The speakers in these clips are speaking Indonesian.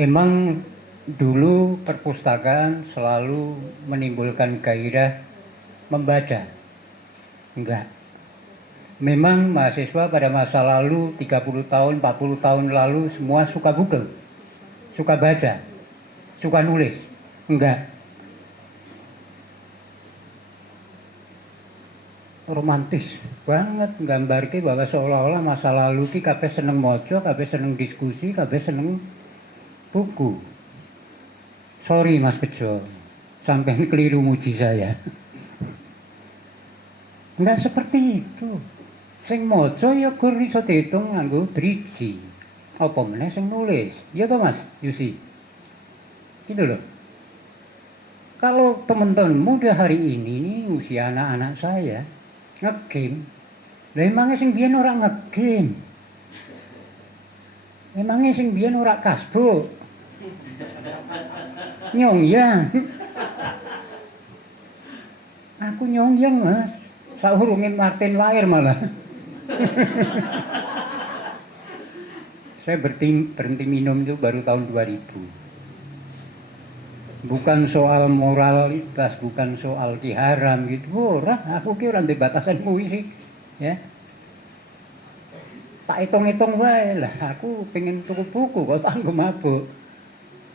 Emang dulu perpustakaan selalu menimbulkan gairah membaca? Enggak. Memang mahasiswa pada masa lalu 30 tahun, 40 tahun lalu semua suka buku, suka baca, suka nulis. Enggak. Romantis banget nggambarke bahwa seolah-olah masa lalu ki kabeh seneng maca, kabeh seneng diskusi, kabeh seneng buku. Sorry Mas Bejo, sampai keliru muji saya. Enggak seperti itu. Sing maca ya gur iso diitung nganggo driji. Apa meneh sing nulis? Ya toh Mas Yusi. Gitu loh. Kalau teman-teman muda hari ini nih usia anak-anak saya ngegame, lah emangnya sing biyen ora ngegame. Emangnya sing biyen ora kasbuk. Nyongyang. Aku nyongyang Mas. Saurunge Martin lahir malah. Saya berhenti minum itu baru tahun 2000. Bukan soal moralitas, bukan soal ki haram gitu. Ora, aku ki ora ndek batasan kuwi sih. Ya. Tak hitung-hitung wae lah, aku pengen tuku buku kok tak mabuk.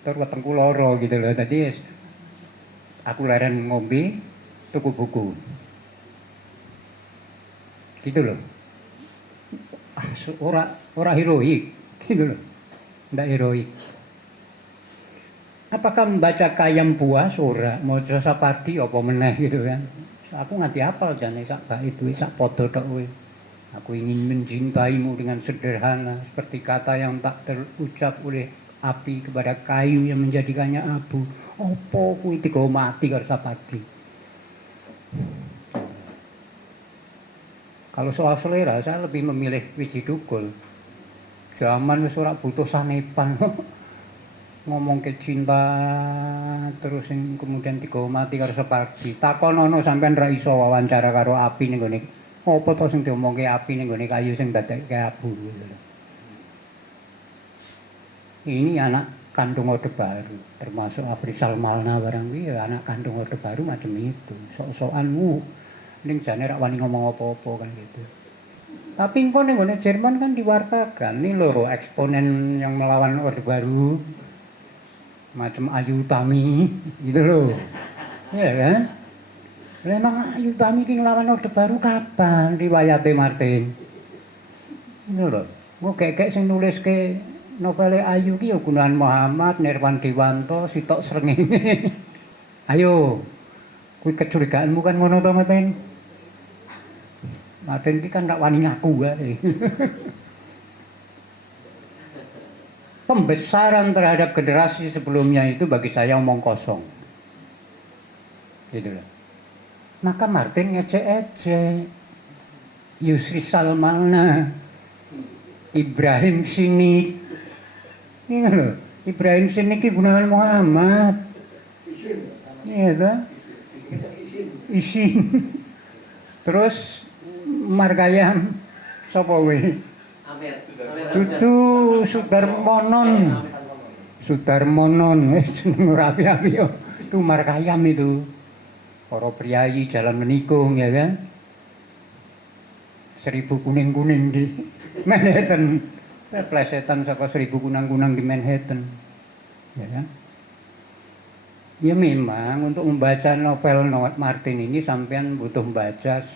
Tur wetengku lara gitu loh. Dadi aku leren ngombe, tuku buku. Gitu loh. Ora heroik, gitu loh. Ndak heroik. Apakah membaca Kayam puas ora, maca Sapardi apa meneh gitu kan. Aku nganti hafal jane sak bait kuwi sak padha tok kuwi. Aku ingin mencintaimu dengan sederhana seperti kata yang tak terucap oleh api kepada kayu yang menjadikannya abu. Apa kuwi digawa mati karo Sapardi. Kalau soal selera saya lebih memilih Wiji Tukul. Zaman wis ora butuh sanepan. Ngomong ke cinta terus yang kemudian digawa mati karo Sapardi. Takonono sampean ra iso wawancara karo api ning gone. Apa to sing diomongke api ning gone kayu sing dadekke abu. Ini anak kandung Orde Baru, termasuk Afrizal Malna barang kuwi ya anak kandung Orde Baru macam itu. Sok-sokan ning jane ra wani ngomong apa-apa kan gitu. Tapi engko ning gone Jerman kan diwartakan nih lho eksponen yang melawan Orde Baru. Macam Ayu Utami gitu loh. Iya kan? Memang Ayu Utami ki nglawan Orde Baru kapan riwayate Martin? Ngono lho. Engko gek-gek sing nuliske novele Ayu ki ya Gunawan Muhammad, Nirwan Dewanto, Sitok Srengenge. Ayo. Kuwi kecurigaanmu kan ngono to, Martin? Martin ki kan rak wani ngaku wae. Pembesaran terhadap generasi sebelumnya itu bagi saya omong kosong. Gitu loh. Maka Martin ngecek-ecek. Yusri Salmana, Ibrahim Sinik. Ini loh, Ibrahim Sinik itu Gunawan Muhammad. Iya toh? Isin. Terus Margayam sapa kuwi? Dudu Sudarmonon. Sudarmonon wis jeneng rapi-rapi yo. Itu Margayam itu. Para priyayi jalan menikung ya kan. 1000 kuning-kuning di Manhattan. Plesetan saka 1000 kunang-kunang di Manhattan. Ya kan? Ya memang untuk membaca novel Martin ini sampean butuh membaca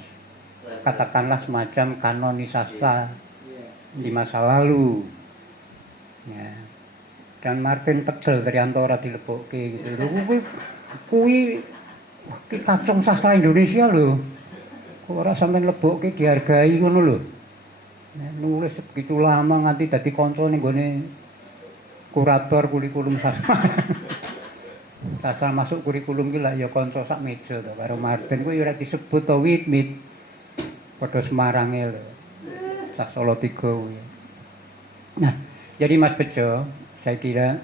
katakanlah semacam kanonisasta di masa lalu. Ya. Dan Martin Tegel Triyanto ora dilebokke gitu lho. Kuwi kacung sastra Indonesia lho. Kok ora sampean lebokke dihargai ngono lho. Nulis begitu lama nganti dadi kanca ning gone kurator kurikulum sastra. Sastra masuk kurikulum ki lah ya kanca sak meja to karo Martin kuwi ora disebut to wit-wit. Padha Semarange lho. Sak Solo 3 kuwi. Nah, jadi Mas Bejo, saya kira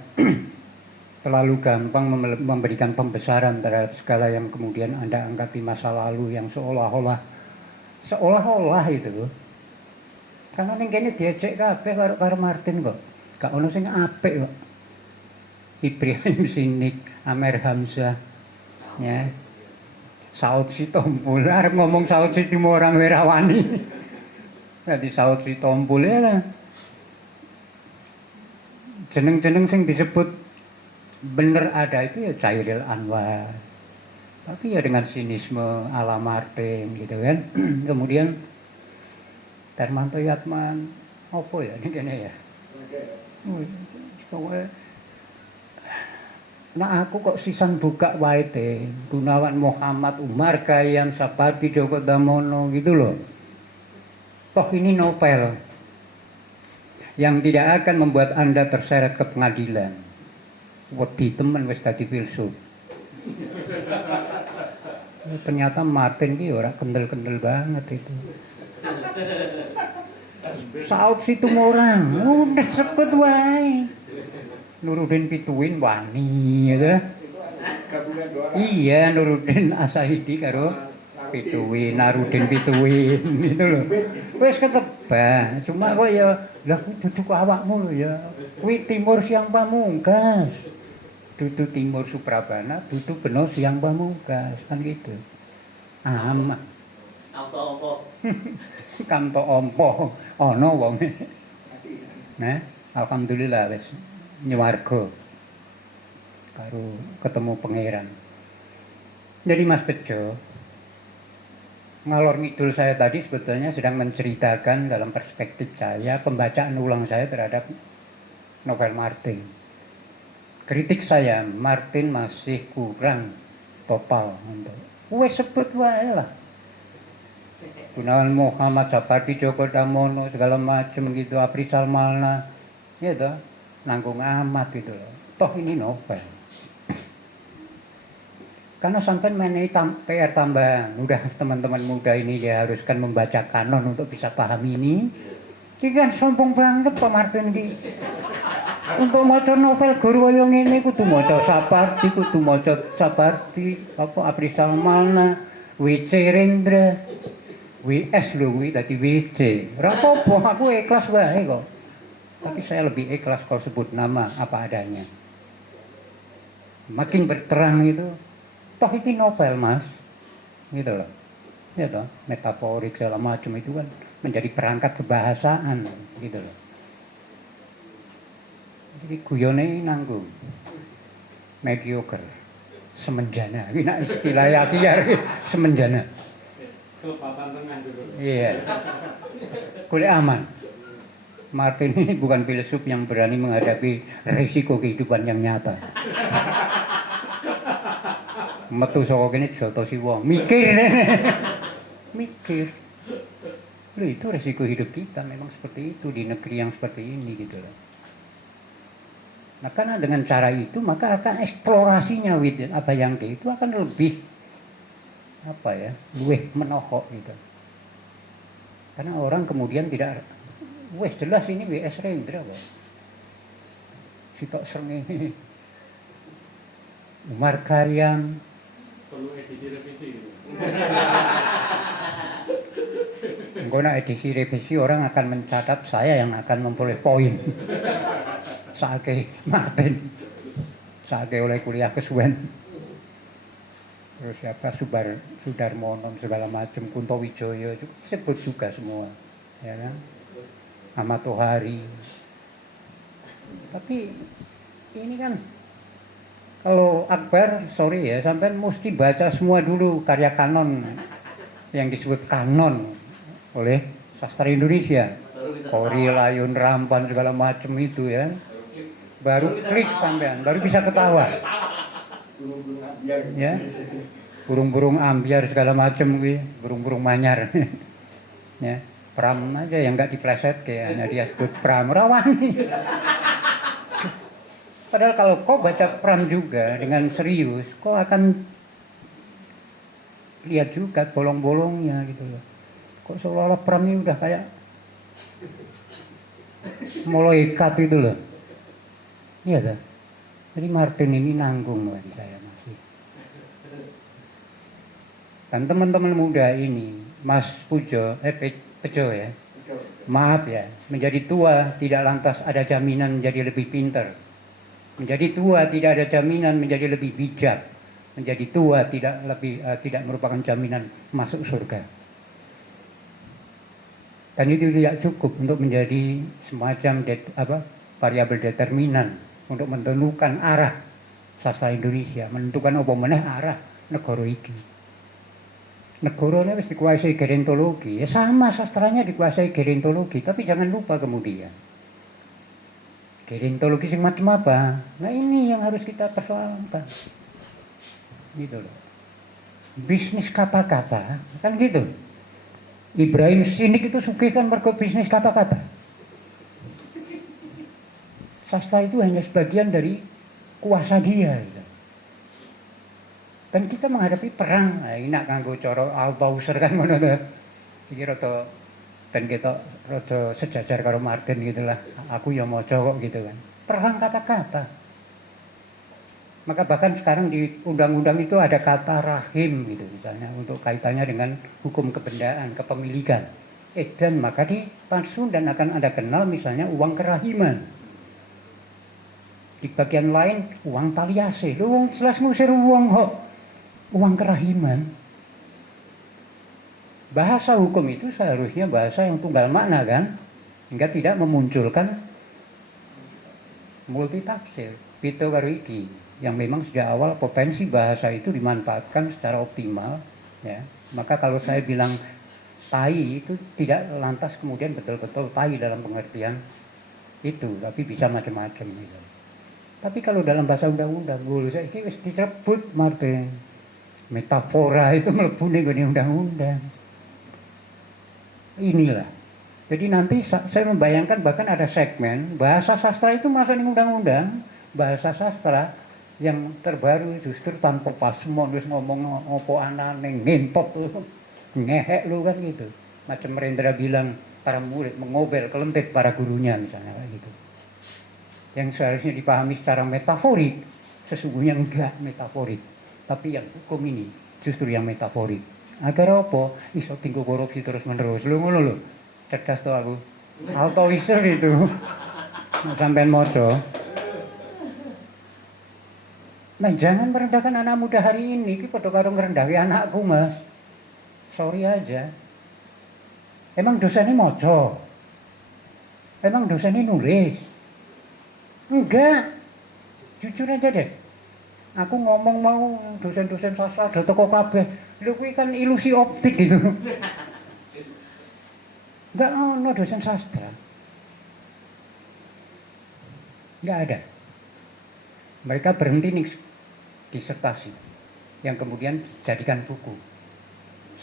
terlalu gampang memberikan pembesaran terhadap segala yang kemudian Anda angkat di masa lalu yang seolah-olah itu. Karena ning kene diejek kabeh karo Martin kok. Gak ono sing apik kok. Ibrahim Sinik, Amer Hamzah, ya. Saud Sitompul, arep ngomong Saud Situmorang Werawani. Dadi Saud Sitompul ya lah. Jeneng-jeneng sing disebut bener ada itu ya Chairil Anwar. Tapi ya dengan sinisme ala Martin gitu kan. Kemudian Darmanto Yatman, apa ya ini kene ya. Nah aku kok sisan buka wae teh, Gunawan Muhammad, Umar Khayyam, Sapardi Djoko Damono gitu loh. Toh ini novel yang tidak akan membuat Anda terseret ke pengadilan. Wedi temen wis dadi filsuf. Ternyata Martin ki ora kendel-kendel banget itu. Saud Situmorang, udah sebut wae. Nuruddin Pituin wani gitu. Iya, Nuruddin Asahidi karo Pituin, Narudin Pituin itu loh. Wis ketebak, cuma kok ya lah dudu awakmu lho ya. Kuwi Timur Siang Pamungkas. Dudu Timur Suprabana, dudu Beno Siang Pamungkas, kan gitu. Amah. Ampo-ampo. Kanto ompo ana wong. Nah, alhamdulillah wis nyuwarga baru ketemu pangeran. Jadi Mas Bejo, ngalor ngidul saya tadi sebetulnya sedang menceritakan dalam perspektif saya pembacaan ulang saya terhadap novel Martin. Kritik saya, Martin masih kurang total untuk wes sebut wae lah. Gunawan Muhammad, Sapardi Djoko Damono segala macam gitu, Apri Salmalna gitu. Nanggung amat gitu loh. Toh ini novel. Karena sampai mengenai PR tambahan, udah teman-teman muda ini diharuskan membaca kanon untuk bisa paham ini. Ini kan sombong banget Pak Martin ini. Untuk maca novel Gurwaya ngene kudu maca Sapardi, kudu maca Sapardi, apa Apri Salmalna, W.C. Rendra, W.S. lho kuwi dadi W.C. Ora apa-apa, aku ikhlas wae kok. Tapi saya lebih ikhlas kalau sebut nama apa adanya. Makin berterang itu, toh itu novel Mas, gitu loh. Ya toh, metaforik segala macam itu kan menjadi perangkat kebahasaan, gitu loh. Jadi guyone nanggung, mediocre, semenjana. Ini istilah ya semenjana. Kepapan tengah dulu. Iya, kulit aman. Martin ini bukan filsuf yang berani menghadapi risiko kehidupan yang nyata. Metu saka kene joto siwa, mikir. Mikir. Loh itu risiko hidup kita memang seperti itu di negeri yang seperti ini gitu loh. Nah karena dengan cara itu maka akan eksplorasinya apa yang itu akan lebih apa ya, lebih menohok gitu. Karena orang kemudian tidak wes jelas ini W.S. Rendra kok. Sitok srengenge. Umar Khayyam. Perlu edisi revisi gitu. Engko nek edisi revisi orang akan mencatat saya yang akan memperoleh poin. Saake Martin. Saake oleh kuliah kesuwen. Terus siapa Sudarmono segala macam, Kunto Wijoyo sebut juga semua. Ya kan? Ahmad Tohari. Tapi ini kan kalau Akbar, sorry ya, sampai mesti baca semua dulu karya kanon yang disebut kanon oleh sastra Indonesia. Kori, Layun, Rampan segala macam itu ya. Baru klik sampean, baru bisa ketawa. Ya. Burung-burung ambiar segala macam gitu, burung-burung manyar. Ya. Pram aja yang enggak dipleset kayak hanya dia sebut Pram Rawani. Padahal kalau kau baca Pram juga dengan serius, kau akan lihat juga bolong-bolongnya gitu loh. Kok seolah-olah Pram ini udah kayak malaikat itu loh. Iya kan? Jadi Martin ini nanggung bagi saya masih. Dan teman-teman muda ini, Mas Pujo, Bejo ya. Maaf ya, menjadi tua tidak lantas ada jaminan menjadi lebih pintar. Menjadi tua tidak ada jaminan menjadi lebih bijak. Menjadi tua tidak merupakan jaminan masuk surga. Dan itu tidak cukup untuk menjadi semacam variabel determinan untuk menentukan arah sastra Indonesia, menentukan apa meneh arah negara iki. Negaranya harus dikuasai gerontologi, ya sama sastranya dikuasai gerontologi, tapi jangan lupa kemudian gerontologi yang macam apa? Nah ini yang harus kita persoalkan, gitu loh. Bisnis kata-kata, kan gitu. Ibrahim Sinik itu sugih kan mergo bisnis kata-kata. Sastra itu hanya sebagian dari kuasa dia. Gitu. Dan kita menghadapi perang, nah, ini nak nganggo cara Althusser kan ngono to. Iki rada ben kita rada sejajar karo Martin gitulah. Aku ya maca kok gitu kan. Perang kata-kata. Maka bahkan sekarang di undang-undang itu ada kata rahim gitu misalnya untuk kaitannya dengan hukum kebendaan, kepemilikan. Dan maka di Pasundan akan ada kenal misalnya uang kerahiman. Di bagian lain uang taliase. Lu jelas ngusir uang kok. Uang kerahiman. Bahasa hukum itu seharusnya bahasa yang tunggal makna kan, hingga tidak memunculkan multitafsir. Pito karo iki yang memang sejak awal potensi bahasa itu dimanfaatkan secara optimal, ya. Maka kalau saya bilang tai itu tidak lantas kemudian betul-betul tai dalam pengertian itu, tapi bisa macam-macam gitu. Tapi kalau dalam bahasa undang-undang, saya ini mesti direbut Martin. Metafora itu mlebu ning undang-undang. Inilah. Jadi nanti saya membayangkan bahkan ada segmen bahasa sastra itu masuk ning undang-undang, bahasa sastra yang terbaru justru tanpa pasmo terus ngomong opo anane ngentot lu, ngehek lu kan gitu. Macam Rendra bilang para murid mengobel kelentit para gurunya misalnya kayak gitu. Yang seharusnya dipahami secara metaforik sesungguhnya enggak metaforik. Tapi yang hukum ini justru yang metaforik. Agar apa? Iso tinggal korupsi terus menerus. Lu ngono lho. Cerdas tuh aku. Althusser itu. Sampean moco. Nah jangan merendahkan anak muda hari ini. Ini padha karo ngrendahke anakku mas. Sorry aja. Emang dosanya moco? Emang dosanya nulis? Enggak. Jujur aja deh. Aku ngomong mau dosen-dosen sastra ada toko kabeh. Lho kuwi kan ilusi optik gitu. Enggak ono dosen sastra. Enggak ada. Mereka berhenti nih disertasi yang kemudian jadikan buku.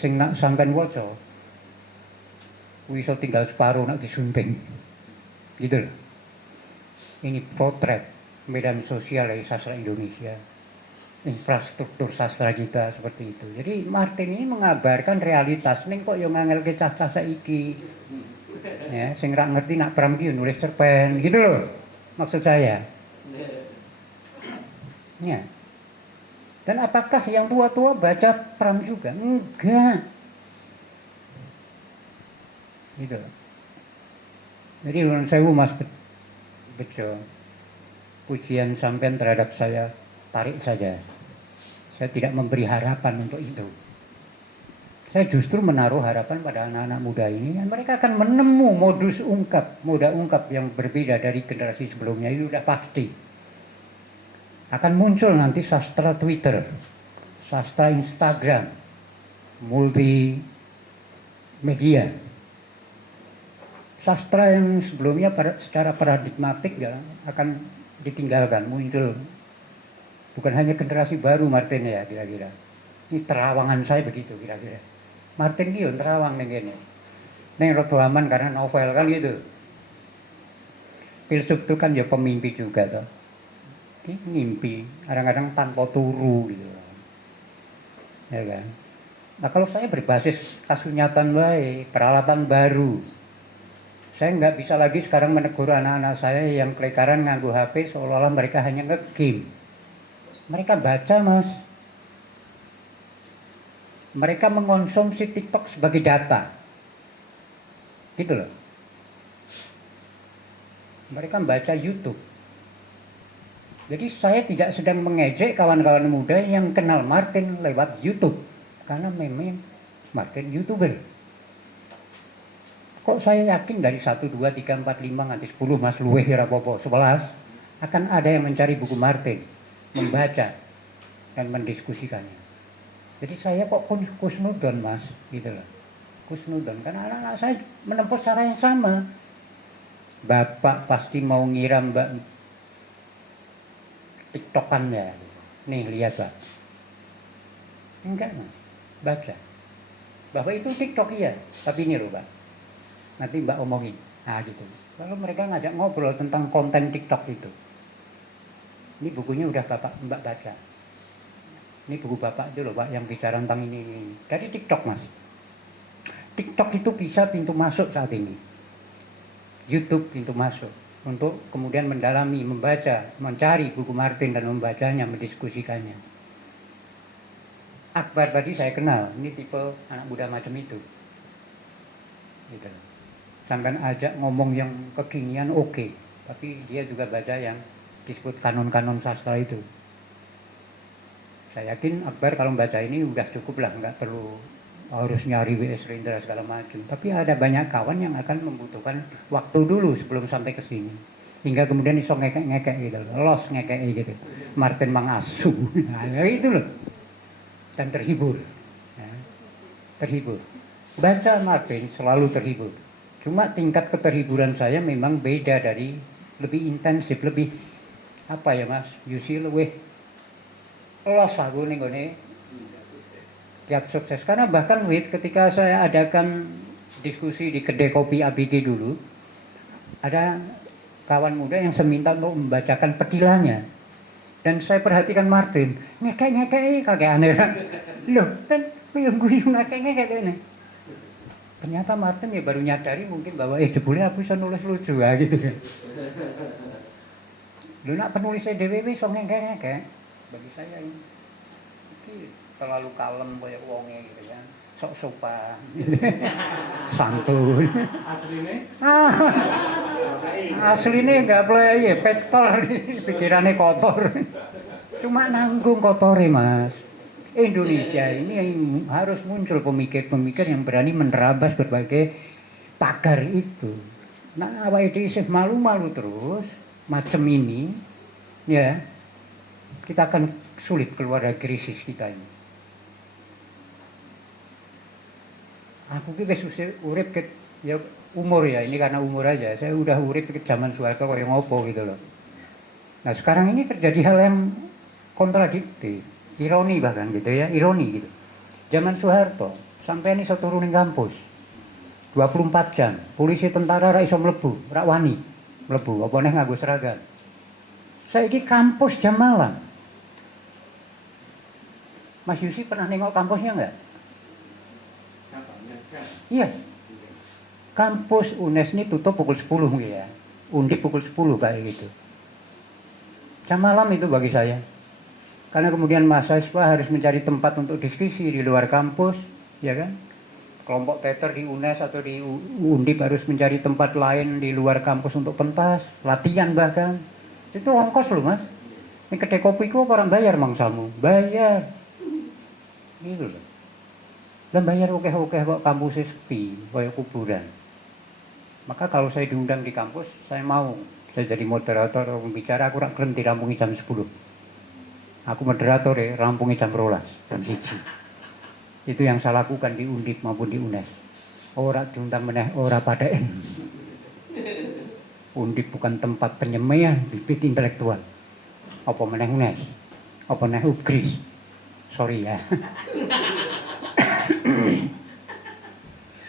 Sing nak sampean waca kuwi iso tinggal separuh nak disunting. Gitu loh. Ini potret medan sosial dari sastra Indonesia. Infrastruktur sastra kita seperti itu. Jadi Martin ini mengabarkan realitas ning kok yo ngangelke cah-cah saiki. Ya, sing ra ngerti nak pram ki nulis cerpen gitu loh. Maksud saya. Ya. Dan apakah yang tua-tua baca pram juga? Enggak. Gitu. Jadi menurut saya Mas Bejo, pujian sampean terhadap saya tarik saja. Saya tidak memberi harapan untuk itu. Saya justru menaruh harapan pada anak-anak muda ini. Mereka akan menemu moda ungkap yang berbeda dari generasi sebelumnya. Itu sudah pasti. Akan muncul nanti sastra Twitter, sastra Instagram, multimedia. Sastra yang sebelumnya secara paradigmatik ya akan ditinggalkan, muncul. Bukan hanya generasi baru Martin ya kira-kira. Ini terawangan saya begitu kira-kira. Martin ki yo terawang ning kene. Ning rada aman karena novel kan gitu. Filsuf itu kan ya pemimpi juga toh. Ini ngimpi, kadang-kadang tanpa turu gitu. Ya kan. Nah kalau saya berbasis kasunyatan baik, peralatan baru. Saya nggak bisa lagi sekarang menegur anak-anak saya yang kelekaran nganggo HP seolah-olah mereka hanya nge-game. Mereka baca mas. Mereka mengonsumsi TikTok sebagai data. Gitu loh. Mereka baca YouTube. Jadi saya tidak sedang mengejek kawan-kawan muda yang kenal Martin lewat YouTube. Karena memang Martin YouTuber. Kok saya yakin dari 1, 2, 3, 4, 5, nganti 10, mas luweh ya apa-apa, 11, akan ada yang mencari buku Martin, membaca, dan mendiskusikannya. Jadi saya kok kusnudon mas, gitu loh. Kusnudon, karena anak-anak saya menempuh cara yang sama. Bapak pasti mau ngira mbak tiktokan ya. Nih lihat pak. Enggak mas, baca. Bapak itu tiktok iya, tapi ini loh pak. Nanti mbak omongin. Nah gitu. Lalu mereka ngajak ngobrol tentang konten tiktok itu. Ini bukunya udah mbak baca. Ini buku bapak itu loh pak yang bicara tentang ini. Dari tiktok mas. TikTok itu bisa pintu masuk saat ini. YouTube pintu masuk. Untuk kemudian mendalami, membaca, mencari buku Martin dan membacanya, mendiskusikannya. Akbar tadi saya kenal, ini tipe anak muda macam itu. Gitu. Sampai ajak ngomong yang kekinian oke. Tapi dia juga baca yang disebut kanon-kanon sastra itu. Saya yakin Akbar kalau membaca ini udah cukup lah, nggak perlu harus nyari W.S. Rendra segala macam. Tapi ada banyak kawan yang akan membutuhkan waktu dulu sebelum sampai ke sini. Hingga kemudian iso ngekek-ngekek gitu, los ngekek gitu. Martin Mangasu, nah itu loh. Dan terhibur. Ya. Terhibur. Baca Martin selalu terhibur. Cuma tingkat keterhiburan saya memang beda dari, lebih intensif, lebih apa ya mas, Yusi lebih los aku nih gini. Kiat sukses, karena bahkan ketika saya adakan diskusi di kedai kopi ABG dulu, ada kawan muda yang saya minta untuk membacakan petilannya, dan saya perhatikan Martin ngekek kakek aneh loh kan guyung ngekek ini. Ternyata Martin ya baru nyadari mungkin bahwa jebule aku bisa nulis lucu ya gitu kan. Lu nak penulisnya DWW so ngekek bagi saya ini terlalu kalem kayak wonge gitu kan, sok sopan santun aslinya nggak boleh ya petor pikirannya kotor cuma nanggung kotornya mas. Indonesia ini harus muncul pemikir-pemikir yang berani menerabas berbagai pagar itu. Nah awal itu malu-malu terus macam ini ya, kita akan sulit keluar dari krisis kita ini. Aku ki wis urip ket ya umur ya, ini karena umur aja. Saya udah urip ke zaman Soeharto kaya ngopo gitu loh. Nah, sekarang ini terjadi hal yang kontradiktif, ironi bahkan gitu ya, ironi gitu. Zaman Soeharto, sampai ini saya turunin kampus. 24 jam, polisi tentara ra iso mlebu, ra wani mlebu, apa neh nganggo seragam. Saiki kampus jam malam. Mas Yusi pernah nengok kampusnya enggak? Iya. Kampus UNES ini tutup pukul 10 ya. Undip pukul 10 kayak gitu. Jam malam itu bagi saya. Karena kemudian mahasiswa harus mencari tempat untuk diskusi di luar kampus, ya kan? Kelompok teater di UNES atau di Undip harus mencari tempat lain di luar kampus untuk pentas, latihan bahkan. Itu ongkos loh mas. Ini kedai kopi ku orang bayar mangsamu, bayar. Gitu loh. Dan bayar oke-oke kok kampusnya sepi, kayak kuburan. Maka kalau saya diundang di kampus, saya mau. Saya jadi moderator, pembicara, aku rak gelem dirampungi jam 10. Aku moderator ya, rampungi jam 12, jam 1. Itu yang saya lakukan di Undip maupun di UNES. Ora diundang meneh, ora padaen. Undip bukan tempat penyemaian, bibit intelektual. Apa meneh UNES, apa meneh UGRIS. Sorry ya.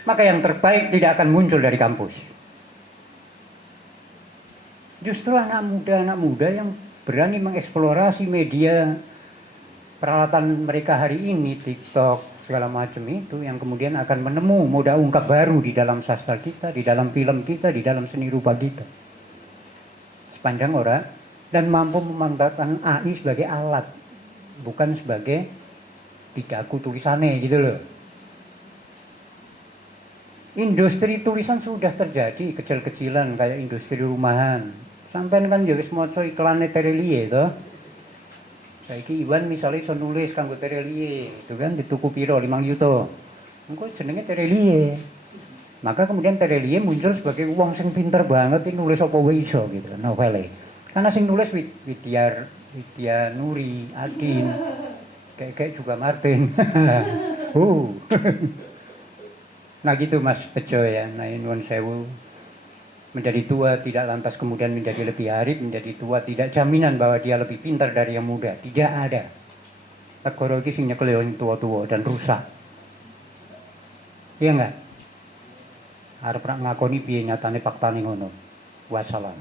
Maka yang terbaik tidak akan muncul dari kampus. Justru anak muda yang berani mengeksplorasi media peralatan mereka hari ini, TikTok, segala macam itu, yang kemudian akan menemu moda ungkap baru di dalam sastra kita, di dalam film kita, di dalam seni rupa kita. Sepanjang orang, dan mampu memanfaatkan AI sebagai alat, bukan sebagai tidaku tulisannya gitu loh. Industri tulisan sudah terjadi, kecil-kecilan kayak industri rumahan. Sampeyan kan ya wis maca iklane Terelie to. Saiki Iwan misalnya iso nulis kanggo Terelie, itu kan dituku piro 5 juta. Engko jenenge Terelie. Maka kemudian Terelie muncul sebagai wong sing pinter banget ini nulis apa wae iso gitu novele. Karena sing nulis Widya Nuri, Adin, kayak juga Martin. Nah gitu Mas Bejo ya, nah nuwun sewu. Menjadi tua tidak lantas kemudian menjadi lebih arif, menjadi tua tidak jaminan bahwa dia lebih pintar dari yang muda. Tidak ada. Negara iki sing nyekel yang tua-tua dan rusak. Iya enggak? Arep rak ngakoni piye nyatane faktane ngono. Wassalam.